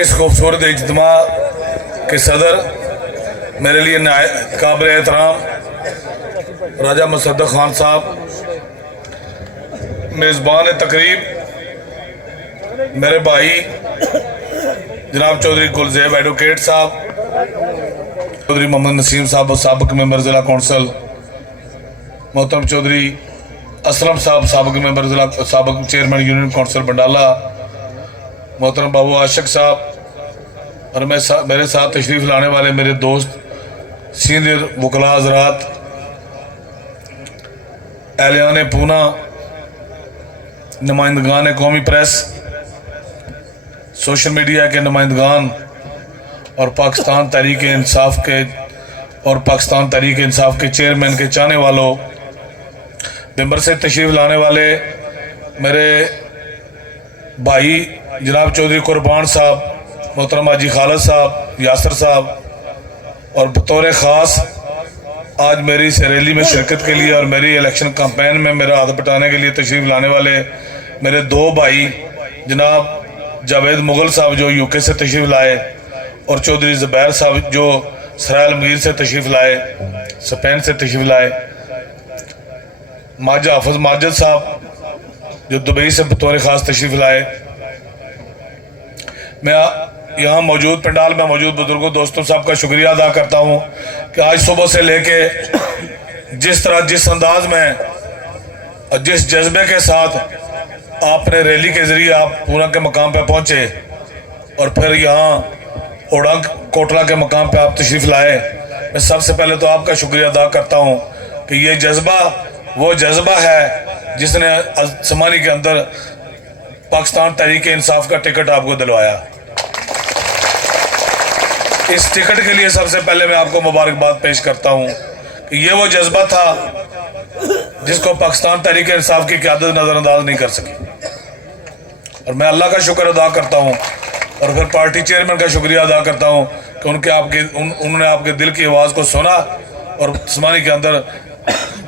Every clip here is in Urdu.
کے اس خوبصورت اجتماع کے صدر میرے لیے قابل احترام راجہ مصدق خان صاحب، میزبان تقریب میرے بھائی جناب چودھری گلزیب ایڈوکیٹ صاحب، چودھری محمد نسیم صاحب سابق ممبر ضلع کونسل، محترم چودھری اسلم صاحب سابق ممبر ضلع سابق چیئرمین یونین کونسل بنڈالہ، محترم بابو عاشق صاحب، اور میرے ساتھ تشریف لانے والے میرے دوست سینئر وکلاء حضرات، اہلیان پونا، نمائندگان قومی پریس، سوشل میڈیا کے نمائندگان اور پاکستان تحریک انصاف کے چیئرمین کے چاہنے والوں، ممبر سے تشریف لانے والے میرے بھائی جناب چودھری قربان صاحب، محترم حاجی خالد صاحب، یاسر صاحب، اور بطور خاص آج میری اس ریلی میں شرکت کے لیے اور میری الیکشن کمپین میں میرا ہاتھ بٹانے کے لیے تشریف لانے والے میرے دو بھائی جناب جاوید مغل صاحب جو یو کے سے تشریف لائے، اور چودھری زبیر صاحب جو سرائل مغیر سے تشریف لائے، سپین سے تشریف لائے، ماجد حافظ ماجد صاحب جو دبئی سے بطور خاص تشریف لائے، میں یہاں موجود پنڈال میں موجود بزرگوں دوستوں صاحب کا شکریہ ادا کرتا ہوں کہ آج صبح سے لے کے جس طرح جس انداز میں اور جس جذبے کے ساتھ آپ نے ریلی کے ذریعے آپ پونا کے مقام پہ پہنچے اور پھر یہاں اوڑنگ کوٹلہ کے مقام پہ آپ تشریف لائے، میں سب سے پہلے تو آپ کا شکریہ ادا کرتا ہوں کہ یہ جذبہ وہ جذبہ ہے جس نے سمانی کے اندر پاکستان تحریک انصاف کا ٹکٹ آپ کو دلوایا۔ اس ٹکٹ کے لیے سب سے پہلے میں آپ کو مبارکباد پیش کرتا ہوں کہ یہ وہ جذبہ تھا جس کو پاکستان تحریک انصاف کی قیادت نظر انداز نہیں کر سکی، اور میں اللہ کا شکر ادا کرتا ہوں اور پھر پارٹی چیئرمین کا شکریہ ادا کرتا ہوں کہ انہوں نے آپ کے دل کی آواز کو سنا اور سمانی کے اندر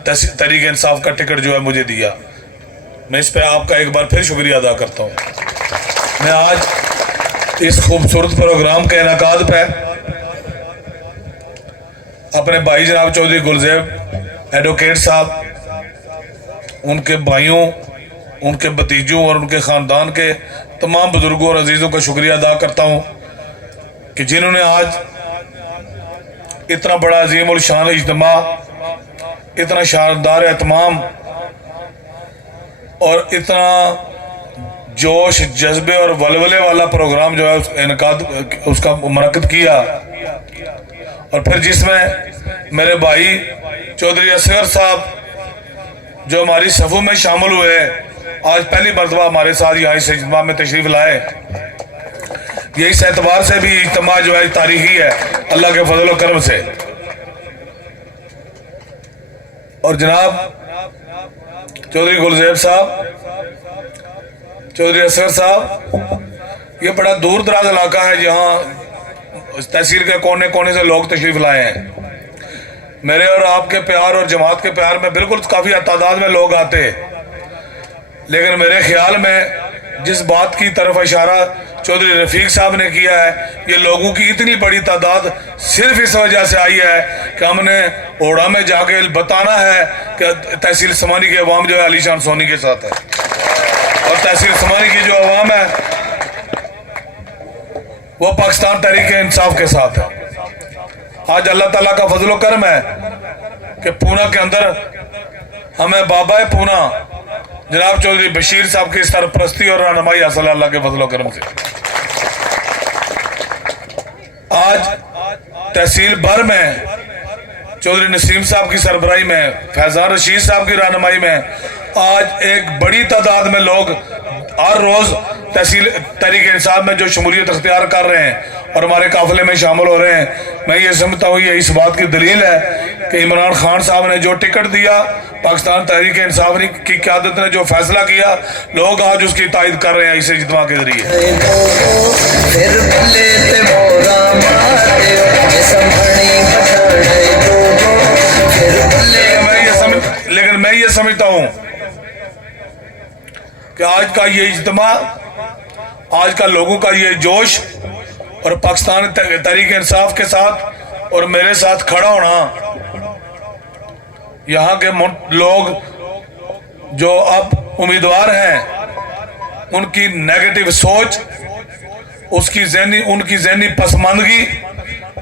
تحریک انصاف کا ٹکٹ جو ہے مجھے دیا۔ میں اس پہ آپ کا ایک بار پھر شکریہ ادا کرتا ہوں۔ میں آج اس خوبصورت پروگرام کے انعقاد پہ اپنے بھائی جناب چودھری گلزیب ایڈوکیٹ صاحب، ان کے بھائیوں، ان کے بھتیجوں اور ان کے خاندان کے تمام بزرگوں اور عزیزوں کا شکریہ ادا کرتا ہوں کہ جنہوں نے آج اتنا بڑا عظیم الشان اجتماع، اتنا شاندار اہتمام اور اتنا جوش جذبے اور ولولے والا پروگرام جو ہے اس کا منعقد کیا، اور پھر جس میں میرے بھائی چودھری اصغر صاحب جو ہماری صفوں میں شامل ہوئے، آج پہلی مرتبہ ہمارے ساتھ یہاں اس اجتماع میں تشریف لائے، یہ اس اعتبار سے بھی اجتماع جو ہے تاریخی ہے اللہ کے فضل و کرم سے۔ اور جناب چودھری گلزیب صاحب، چودھری اصغر صاحب، یہ بڑا دور دراز علاقہ ہے جہاں تحصیل کے کونے کونے سے لوگ تشریف لائے ہیں۔ میرے اور آپ کے پیار اور جماعت کے پیار میں بالکل کافی تعداد میں لوگ آتے، لیکن میرے خیال میں جس بات کی طرف اشارہ چودھری رفیق صاحب نے کیا ہے، یہ لوگوں کی اتنی بڑی تعداد صرف اس وجہ سے آئی ہے کہ ہم نے اوڑا میں جا کے بتانا ہے کہ تحصیل سمانی کے عوام جو ہے علی شان سونی کے ساتھ ہے، اور تحصیل سمانی کی جو عوام ہے وہ پاکستان تحریک انصاف کے ساتھ ہے۔ آج اللہ تعالیٰ کا فضل و کرم ہے کہ پونا کے اندر ہمیں بابا پونا جناب چودھری بشیر صاحب کی سرپرستی اور رہنمائی حاصل ہے اللہ کے فضل و کرم سے۔ آج تحصیل بھر میں چودھری نسیم صاحب کی سربراہی میں، فیضان رشید صاحب کی رہنمائی میں آج ایک بڑی تعداد میں لوگ ہر روز تحصیل تحریک انصاف میں جو شمولیت اختیار کر رہے ہیں اور ہمارے قافلے میں شامل ہو رہے ہیں۔ میں یہ سمجھتا ہوں یہ اس بات کی دلیل ہے کہ عمران خان صاحب نے جو ٹکٹ دیا، پاکستان تحریک انصاف کی قیادت نے جو فیصلہ کیا، لوگ آج اس کی تائید کر رہے ہیں اس اجتماع کے ذریعے۔ لیکن میں یہ سمجھتا ہوں کہ آج کا یہ اجتماع، آج کا لوگوں کا یہ جوش اور پاکستان تحریک انصاف کے ساتھ اور میرے ساتھ کھڑا ہونا، یہاں کے لوگ جو اب امیدوار ہیں ان کی نیگیٹو سوچ، ان کی ذہنی پسماندگی،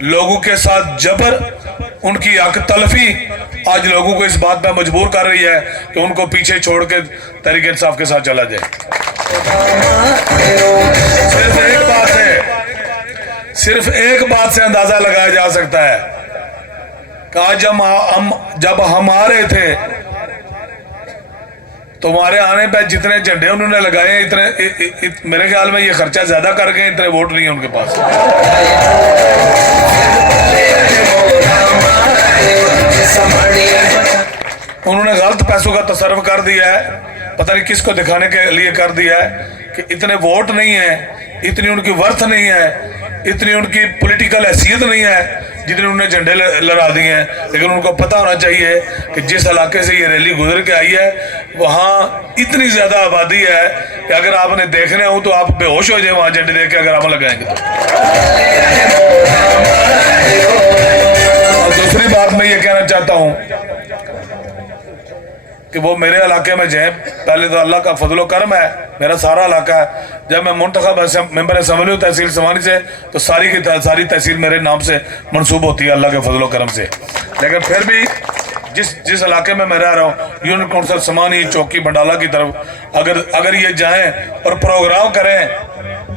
لوگوں کے ساتھ جبر، ان کی حق تلفی آج لوگوں کو اس بات پہ مجبور کر رہی ہے کہ ان کو پیچھے چھوڑ کے تحریک انصاف کے ساتھ چلا جائے۔ صرف ایک بات سے اندازہ لگایا جا سکتا ہے کہ آج جب ہم آ رہے تھے تو ہمارے آنے پہ جتنے جھنڈے انہوں نے لگائے ہیں، اتنے میرے خیال میں یہ خرچہ زیادہ کر گئے، اتنے ووٹ نہیں ہیں ان کے پاس۔ انہوں نے غلط پیسوں کا تصرف کر دیا ہے، پتہ نہیں کس کو دکھانے کے لیے کر دیا ہے کہ اتنے ووٹ نہیں ہیں، اتنی ان کی ورتھ نہیں ہے، اتنی ان کی پولیٹیکل حیثیت نہیں ہے جتنے انہوں نے جھنڈے لہرا دیے ہیں۔ لیکن ان کو پتہ ہونا چاہیے کہ جس علاقے سے یہ ریلی گزر کے آئی ہے وہاں اتنی زیادہ آبادی ہے کہ اگر آپ نے دیکھنے ہوں تو آپ بے ہوش ہو جائیں وہاں جھنڈے دیکھ کے اگر آپ لگائیں گے تو۔ اور دوسری بات میں یہ کہنا چاہتا ہوں کہ وہ میرے علاقے میں جائیں، پہلے تو اللہ کا فضل و کرم ہے، میرا سارا علاقہ ہے، جب میں منتخب ممبر اسمبلی ہوں تحصیل سمانی سے تو ساری کی ساری تحصیل میرے نام سے منسوب ہوتی ہے اللہ کے فضل و کرم سے۔ لیکن پھر بھی جس علاقے میں رہ رہا ہوں، یونٹ کونسل سمانی، چوکی بنڈالہ کی طرف اگر یہ جائیں اور پروگرام کریں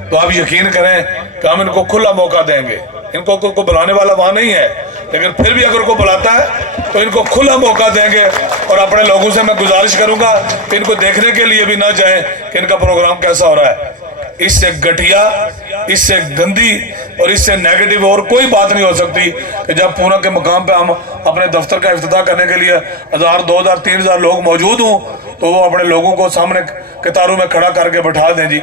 تو آپ یقین کریں کہ ہم ان کو کھلا موقع دیں گے۔ ان کو بلانے والا وہاں نہیں ہے، لیکن پھر بھی اگر کوئی بلاتا ہے تو ان کو کھلا موقع دیں گے، اور اپنے لوگوں سے میں گزارش کروں گا کہ ان کو دیکھنے کے لیے بھی نہ جائیں کہ ان کا پروگرام کیسا ہو رہا ہے۔ اس سے گھٹیا، اس سے گندی اور اس سے نیگیٹو اور کوئی بات نہیں ہو سکتی کہ جب پونا کے مقام پہ ہم اپنے دفتر کا افتتاح کرنے کے لیے 1000 2000 3000 لوگ موجود ہوں تو وہ اپنے لوگوں کو سامنے قطاروں میں کھڑا کر کے بٹھا دیں۔ جی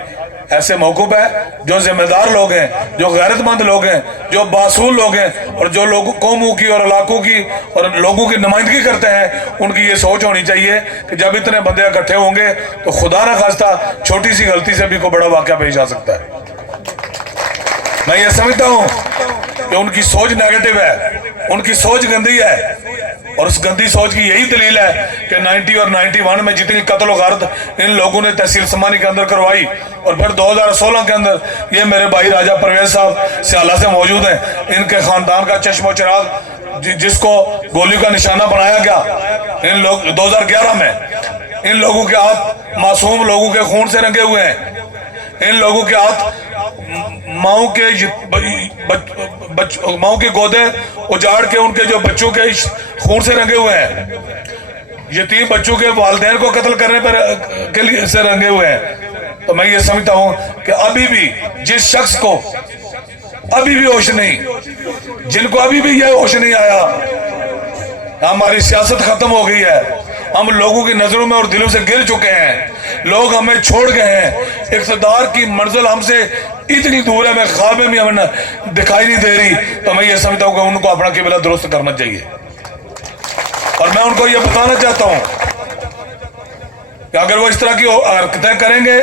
ایسے موقع پہ جو ذمہ دار لوگ ہیں، جو غیرت مند لوگ ہیں، جو باصول لوگ ہیں، اور جو لوگ قوموں کی اور علاقوں کی اور لوگوں کی نمائندگی کرتے ہیں، ان کی یہ سوچ ہونی چاہیے کہ جب اتنے بندے اکٹھے ہوں گے تو خدا نہ خواستہ چھوٹی سی غلطی سے بھی کوئی بڑا واقعہ پیش آ سکتا ہے۔ میں یہ سمجھتا ہوں کہ ان کی سوچ نیگیٹو ہے، ان کی سوچ گندی ہے، اور اس گندی سوچ کی یہی دلیل ہے کہ 90 اور 91 میں جتنی قتل و غارت ان لوگوں نے تحصیل سمانی کے اندر کروائی، اور پھر 2016 کے اندر یہ میرے بھائی راجہ پرویز صاحب سیالہ سے موجود ہیں، ان کے خاندان کا چشم و چراغ جس کو گولی کا نشانہ بنایا گیا ان لوگ 2011 میں، ان لوگوں کے ہاتھ معصوم لوگوں کے خون سے رنگے ہوئے ہیں، ان لوگوں کے ہاتھ ماؤں کے گودے اجاڑ کے ان کے جو بچوں کے خون سے رنگے ہوئے ہیں، یتیم بچوں کے والدین کو قتل کرنے کے لیے سے رنگے ہوئے ہیں۔ تو میں یہ سمجھتا ہوں کہ ابھی بھی جس شخص کو ابھی بھی ہوش نہیں، جن کو ابھی بھی یہ ہوش نہیں آیا، ہماری سیاست ختم ہو گئی ہے، ہم لوگوں کی نظروں میں اور دلوں سے گر چکے ہیں، لوگ ہمیں چھوڑ گئے ہیں، اقتدار کی منزل ہم سے اتنی دور ہے، میں خواب میں بھی ہمیں دکھائی نہیں دے رہی۔ تو میں یہ سمجھتا ہوں کہ ان کو اپنا قبلہ درست کرنا چاہیے، اور میں ان کو یہ بتانا چاہتا ہوں کہ اگر وہ اس طرح کی حرکتیں کریں گے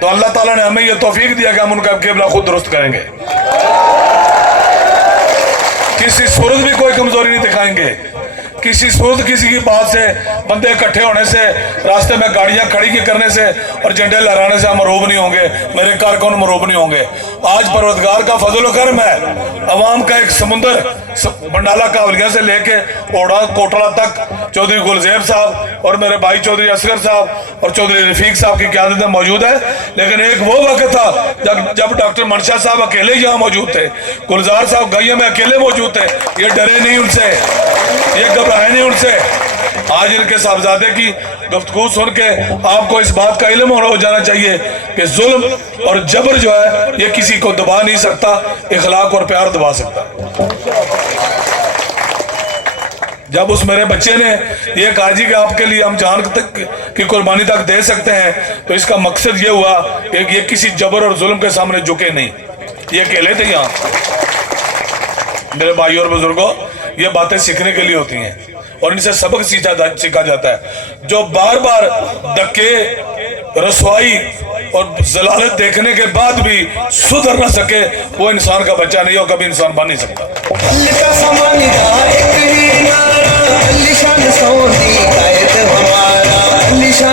تو اللہ تعالیٰ نے ہمیں یہ توفیق دیا کہ ہم ان کا قبلہ خود درست کریں گے، کسی صورت بھی کوئی کمزوری نہیں دکھائیں گے، کسی صورت کسی کی بات سے، بندے اکٹھے ہونے سے، راستے میں گاڑیاں کھڑی کرنے سے اور جھنڈے لہرانے سے ہم مروب نہیں ہوں گے، میرے کارکن مروب نہیں ہوں گے۔ آج پروردگار کا فضل و کرم ہے، عوام کا ایک سمندر بنڈالہ کاولیاں سے لے کے اوڑا کوٹلہ تک چودھری گلزیب صاحب اور میرے بھائی چودھری اصغر صاحب اور چودھری رفیق صاحب کی قیادت میں موجود ہے۔ لیکن ایک وہ وقت تھا جب ڈاکٹر منشا صاحب اکیلے یہاں موجود تھے، گلزار صاحب گئیے میں اکیلے موجود تھے، یہ ڈرے نہیں ان سے، یہ گھبرائے نہیں ان سے۔ آج ان کے صاحبزادے کی گفتگو سن کے آپ کو اس بات کا علم ہو جانا چاہیے کہ ظلم اور جبر جو ہے یہ کسی کو دبا نہیں سکتا، اخلاق اور پیار دبا سکتا۔ جب اس میرے بچے نے یہ کہا جی کہ آپ کے لیے ہم جان کی قربانی تک دے سکتے ہیں، تو اس کا مقصد یہ ہوا کہ یہ کسی جبر اور ظلم کے سامنے جھکے نہیں، یہ اکیلے تھے یہاں۔ میرے بھائی اور بزرگوں، یہ باتیں سیکھنے کے لیے ہوتی ہیں اور ان سے سبق سیکھا جاتا ہے۔ جو بار بار دھکے، رسوائی اور ضلالت دیکھنے کے بعد بھی سدھر نہ سکے وہ انسان کا بچہ نہیں ہو، کبھی انسان بن نہیں سکتا۔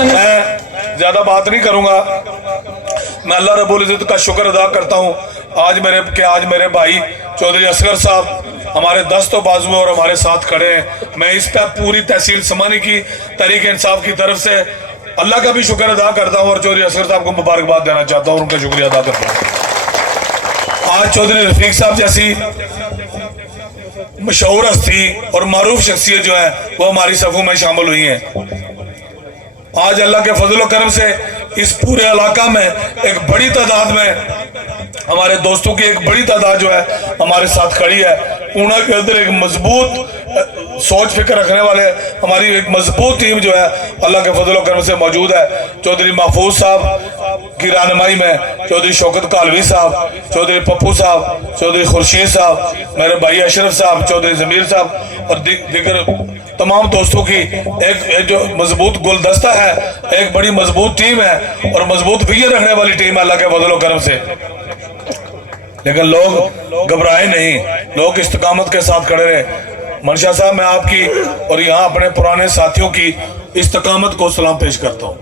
میں زیادہ بات نہیں کروں گا، میں اللہ رب العزت کا شکر ادا کرتا ہوں آج میرے بھائی چودھری اصغر صاحب ہمارے دست و بازو میں اور ہمارے ساتھ کھڑے ہیں۔ میں اس پہ پوری تحصیل سمانی کی تحریک انصاف کی طرف سے اللہ کا بھی شکر ادا کرتا ہوں اور چودھری اصغر صاحب کو مبارکباد دینا چاہتا ہوں اور ان کا شکریہ ادا کرتا ہوں۔ آج چودھری رفیق صاحب جیسی مشہور ہستی اور معروف شخصیت جو ہے وہ ہماری صفوں میں شامل ہوئی ہیں۔ آج اللہ کے فضل و کرم سے اس پورے علاقہ میں ایک بڑی تعداد میں ہمارے دوستوں کی ایک بڑی تعداد جو ہے ہمارے ساتھ کھڑی ہے۔ پونا کے اندر ایک مضبوط سوچ فکر رکھنے والے ہماری ایک مضبوط ٹیم جو ہے اللہ کے فضل و کرم سے موجود ہے۔ چودھری محفوظ صاحب کی رہنمائی میں چودھری شوکت کالوی صاحب، چودھری پپو صاحب، چودھری خورشید صاحب، میرے بھائی اشرف صاحب، چودھری ضمیر صاحب اور دیگر تمام دوستوں کی ایک جو مضبوط گلدستہ ہے، ایک بڑی مضبوط ٹیم ہے اور مضبوط ویژن رکھنے والی ٹیم ہے اللہ کے فضل و کرم سے۔ لیکن لوگ گھبرائے نہیں، لوگ استقامت کے ساتھ کھڑے رہے۔ منشا صاحب میں آپ کی اور یہاں اپنے پرانے ساتھیوں کی استقامت کو سلام پیش کرتا ہوں،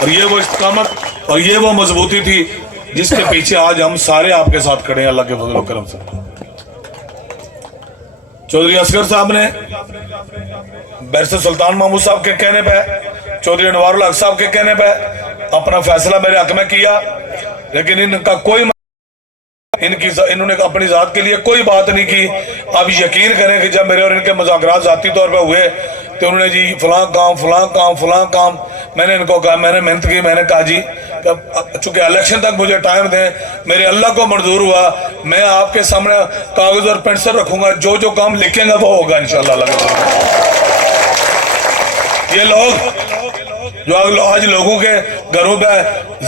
اور یہ وہ استقامت اور یہ وہ مضبوطی تھی جس کے پیچھے آج ہم سارے آپ کے ساتھ کھڑے ہیں اللہ کے فضل و کرم سے۔ چودھری اصغر صاحب نے بیرسٹر سلطان محمود صاحب کے کہنے پہ، چودھری انوار الحق صاحب کے کہنے پہ اپنا فیصلہ میرے حق میں کیا، لیکن ان کا کوئی انہوں نے اپنی ذات کے لیے کوئی بات نہیں کی۔ آپ یقین کریں کہ جب میرے اور ان کے مذاکرات ذاتی طور پہ ہوئے تو انہوں نے جی فلاں کام میں نے ان کو کہا، میں نے محنت کی، میں نے کہا جی چونکہ الیکشن تک مجھے ٹائم دیں، میرے اللہ کو منظور ہوا میں آپ کے سامنے کاغذ اور پینسل رکھوں گا، جو کام لکھیں گا وہ ہوگا انشاءاللہ اللہ کے سامنے۔ یہ لوگ جو آج لوگوں کے گھروں پہ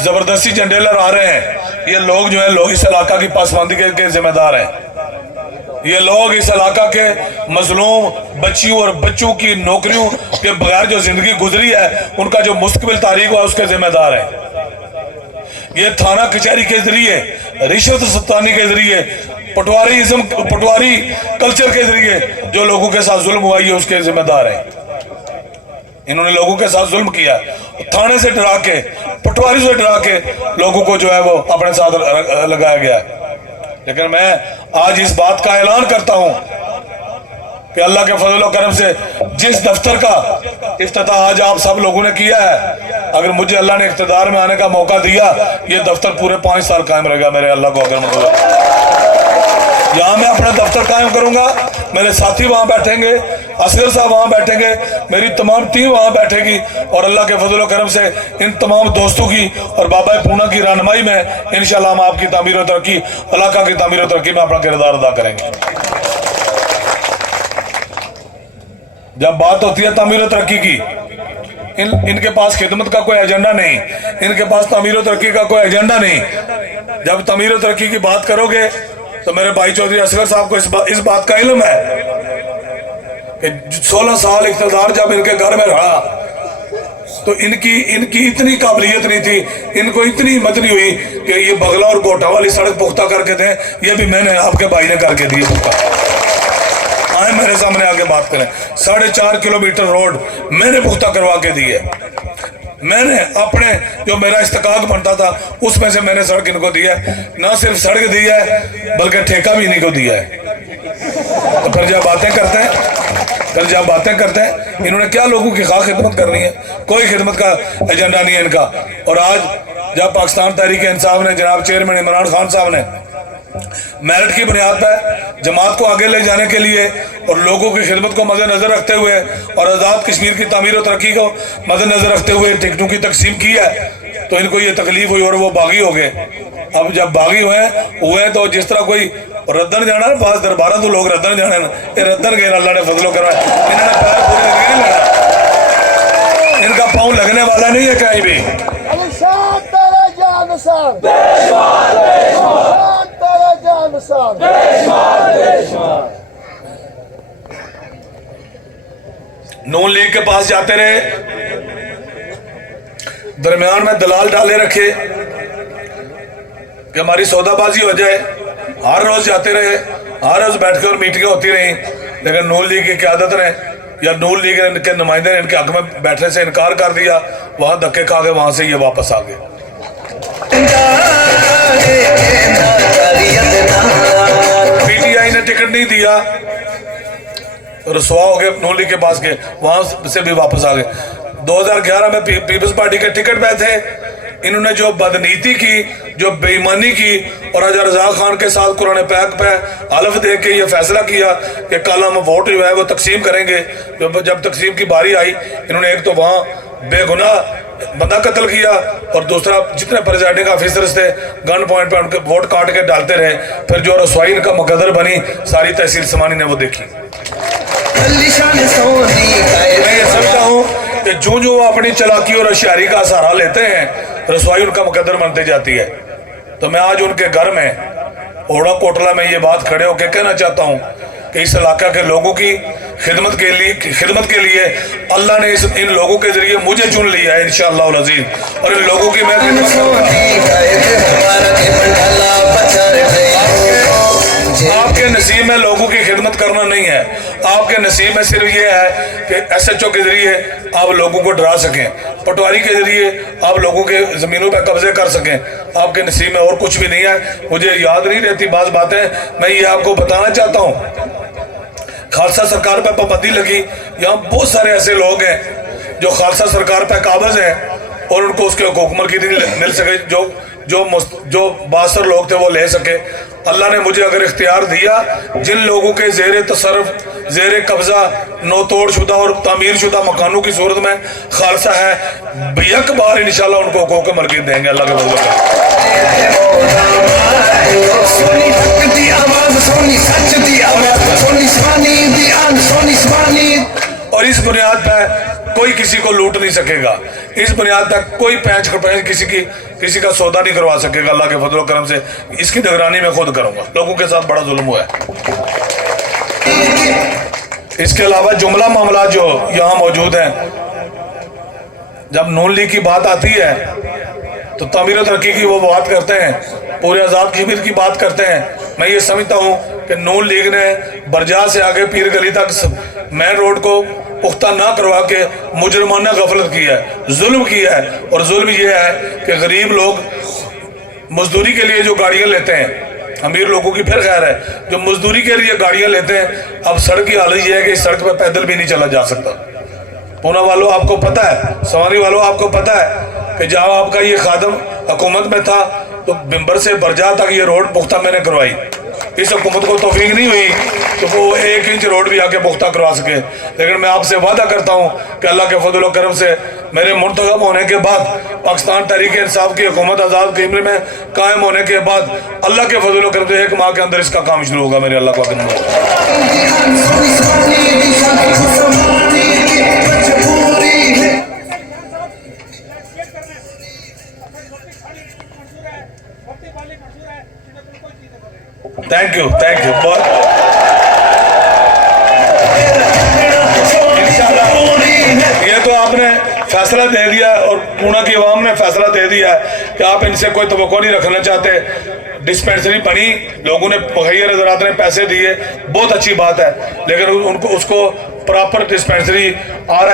زبردستی جھنڈے لہرا رہے ہیں، یہ لوگ جو ہیں لوگ اس علاقہ کی پاسماندگی کے ذمہ دار ہیں۔ یہ لوگ اس علاقہ کے مظلوم بچیوں اور بچوں کی نوکریوں کے بغیر جو زندگی گزری ہے ان کا جو مستقبل تاریخ ہوا اس کے ذمہ دار ہیں۔ یہ تھانہ کچہری کے ذریعے، رشوت ستانی کے ذریعے، پٹواری کلچر کے ذریعے جو لوگوں کے ساتھ ظلم ہوا یہ اس کے ذمہ دار ہیں۔ انہوں نے لوگوں کے ساتھ ظلم کیا، تھانے سے ڈرا کے، پٹواری سے ڈرا کے لوگوں کو جو ہے وہ اپنے ساتھ لگایا گیا ہے۔ لیکن میں آج اس بات کا اعلان کرتا ہوں کہ اللہ کے فضل و کرم سے جس دفتر کا افتتاح آج آپ سب لوگوں نے کیا ہے، اگر مجھے اللہ نے اقتدار میں آنے کا موقع دیا یہ دفتر پورے 5 سال قائم رہے گا میرے اللہ کو اگر منظور ہے۔ یہاں میں اپنا دفتر قائم کروں گا، میرے ساتھی وہاں بیٹھیں گے، اصغر صاحب وہاں بیٹھیں گے، میری تمام ٹیم وہاں بیٹھے گی اور اللہ کے فضل و کرم سے ان تمام دوستوں کی اور بابا پونا کی رہنمائی میں انشاءاللہ ہم آپ کی تعمیر و ترقی، علاقہ کی تعمیر و ترقی میں اپنا کردار ادا کریں گے۔ جب بات ہوتی ہے تعمیر و ترقی کی، ان کے پاس خدمت کا کوئی ایجنڈا نہیں، ان کے پاس تعمیر و ترقی کا کوئی ایجنڈا نہیں۔ جب تعمیر و ترقی کی بات کرو گے تو میرے بھائی چودھری اصغر صاحب کو اس بات کا علم ہے کہ 16 سال اقتدار جب ان کے گھر میں رہا تو ان کی اتنی قابلیت نہیں تھی، ان کو اتنی ہمت نہیں ہوئی کہ یہ بغلا اور گوٹا والی سڑک پختہ کر کے دیں، یہ بھی میں نے آپ کے بھائی نے کر کے دی پختہ۔ آئیں میرے سامنے آگے بات کریں، 4.5 کلومیٹر روڈ میں نے پختہ کروا کے دی ہے۔ میں نے اپنے جو میرا استحقاق بنتا تھا اس میں سے میں نے سڑک ان کو دی ہے، نہ صرف سڑک دی ہے بلکہ ٹھیکہ بھی انہیں کو دیا ہے۔ تو پھر جب باتیں کرتے ہیں انہوں نے کیا لوگوں کی خواہ خدمت کرنی ہے؟ کوئی خدمت کا ایجنڈا نہیں ہے ان کا۔ اور آج جب پاکستان تحریک انصاف نے جناب چیئرمین عمران خان صاحب نے میرٹ کی بنیاد پہ جماعت کو آگے لے جانے کے لیے اور لوگوں کی خدمت کو مد نظر رکھتے ہوئے اور آزاد کشمیر کی تعمیر و ترقی کو مد نظر رکھتے ہوئے ٹکٹوں کی تقسیم کی ہے تو ان کو یہ تکلیف ہوئی اور وہ باغی ہو گئے۔ اب جب باغی ہوئے تو جس طرح کوئی ردن جانا ہے پاس دربارہ تو لوگ ردن جانے یہ ردن گئے، اللہ نے فضل و کرم انہوں نے پیر پورے لگے نہیں لگا، ان کا پاؤں لگنے والا نہیں ہے کہیں بھی۔ نون لیگ کے پاس جاتے رہے، درمیان میں دلال ڈالے رکھے کہ ہماری سودا بازی ہو جائے، ہر روز جاتے رہے، ہر روز بیٹھ کے اور میٹنگیں ہوتی رہیں، لیکن نون لیگ کی قیادت نے یا نون لیگ کے نمائندے نے ان کے حق میں بیٹھنے سے انکار کر دیا، وہاں دھکے کھا گئے، وہاں سے یہ واپس آ گئے۔ پی ٹی آئی نے ٹکٹ نہیں دیا، رسوا ہو گئے، نون لیگ کے پاس گئے، وہاں سے بھی واپس آ گئے۔ 2011 میں پیپلز پارٹی کے ٹکٹ پہ تھے، انہوں نے جو بدنیتی کی، جو بے ایمانی کی، اور حاجی رضا خان کے ساتھ قرآن پاک پہ حلف دے کے یہ فیصلہ کیا کہ کل ہم ووٹ جو ہے وہ تقسیم کریں گے۔ جب تقسیم کی باری آئی، انہوں نے ایک تو وہاں بے گناہ بندہ قتل کیا، اور دوسرا جتنے پریزائڈنگ آفیسرز تھے گن پوائنٹ پہ ان کے ووٹ کاٹ کے ڈالتے رہے، پھر جو رسوائی ان کا مقدر بنی ساری تحصیل سمانی نے وہ دیکھی۔ میں یہ سمجھتا ہوں کہ جو وہ اپنی چلاکی اور ہوشیاری کا سہارا لیتے ہیں، رسوائی ان کا مقدر بنتے جاتی ہے۔ تو میں آج ان کے گھر میں اوڑا کوٹلہ میں یہ بات کھڑے ہو کے کہنا چاہتا ہوں کہ اس علاقہ کے لوگوں کی خدمت کے لیے اللہ نے ان لوگوں کے ذریعے مجھے چن لیا ہے انشاءاللہ العزیز، اور ان لوگوں کی میں خدمت کروں گا۔ آپ کے نصیب میں لوگوں کی خدمت کرنا نہیں ہے، آپ کے نصیب میں صرف یہ ہے کہ ایس ایچ او کے ذریعے آپ لوگوں کو ڈرا سکیں، پٹواری کے ذریعے آپ لوگوں کے زمینوں پہ قبضے کر سکیں، آپ کے نصیب میں اور کچھ بھی نہیں ہے۔ مجھے یاد نہیں رہتی بعض باتیں، میں یہ آپ کو بتانا چاہتا ہوں۔ خالصہ سرکار پہ پابندی لگی، یہاں بہت سارے ایسے لوگ ہیں جو خالصہ سرکار پہ قابض ہیں اور ان کو اس کے حقوق ملکیت نہیں مل سکے، جو 62 لوگ تھے وہ لے سکے۔ اللہ نے مجھے اگر اختیار دیا، جن لوگوں کے زیر تصرف، زیر قبضہ، نو توڑ شدہ اور تعمیر شدہ مکانوں کی صورت میں خالصہ ہے، بیک بار انشاءاللہ ان کو حقوق ملکیت دیں گے اللہ کے فضل سے۔ اور اس بنیاد پہ کوئی کسی کو لوٹ نہیں سکے گا، اس بنیاد تک کوئی پینچ کسی کا سودا نہیں کروا سکے گا اللہ کے فضل و کرم سے۔ اس کی نگرانی میں خود کروں گا، لوگوں کے ساتھ بڑا ظلم ہوا ہے۔ اس کے علاوہ جملہ معاملات جو یہاں موجود ہیں، جب نون لیگ کی بات آتی ہے تو تعمیر و ترقی کی وہ بات کرتے ہیں، پورے آزاد کشمیر کی بات کرتے ہیں۔ میں یہ سمجھتا ہوں کہ نون لیگ نے برجا سے آگے پیر گلی تک مین روڈ کو پختہ نہ کروا کے مجرمانہ غفلت کی ہے، ظلم کیا ہے، اور ظلم یہ ہے کہ غریب لوگ مزدوری کے لیے جو گاڑیاں لیتے ہیں، امیر لوگوں کی پھر خیر ہے، جو مزدوری کے لیے گاڑیاں لیتے ہیں، اب سڑک کی حالت یہ ہے کہ اس سڑک پہ پیدل بھی نہیں چلا جا سکتا۔ پونا والوں آپ کو پتہ ہے، سواری والوں آپ کو پتہ ہے کہ جب آپ کا یہ خادم حکومت میں تھا تو بمبر سے برجا تک یہ روڈ پختہ میں نے کروائی۔ اس حکومت کو توفیق نہیں ہوئی تو وہ 1 انچ روڈ بھی آکے پختہ کروا سکے، لیکن میں آپ سے وعدہ کرتا ہوں کہ اللہ کے فضل و کرم سے میرے منتخب ہونے کے بعد، پاکستان تحریک انصاف کی حکومت آزاد کشمیر میں قائم ہونے کے بعد، اللہ کے فضل و کرم سے 1 ماہ کے اندر اس کا کام شروع ہوگا میرے اللہ کو اکرم۔ تھینک یو بہت یہ تو آپ نے فیصلہ دے دیا اور پونا کی عوام نے فیصلہ دے دیا کہ آپ ان سے کوئی توقع نہیں رکھنا چاہتے۔ ڈسپینسری بنی، لوگوں نے مخیر حضرات نے پیسے دیے، بہت اچھی بات ہے، لیکن اس کو پراپر ڈسپینسری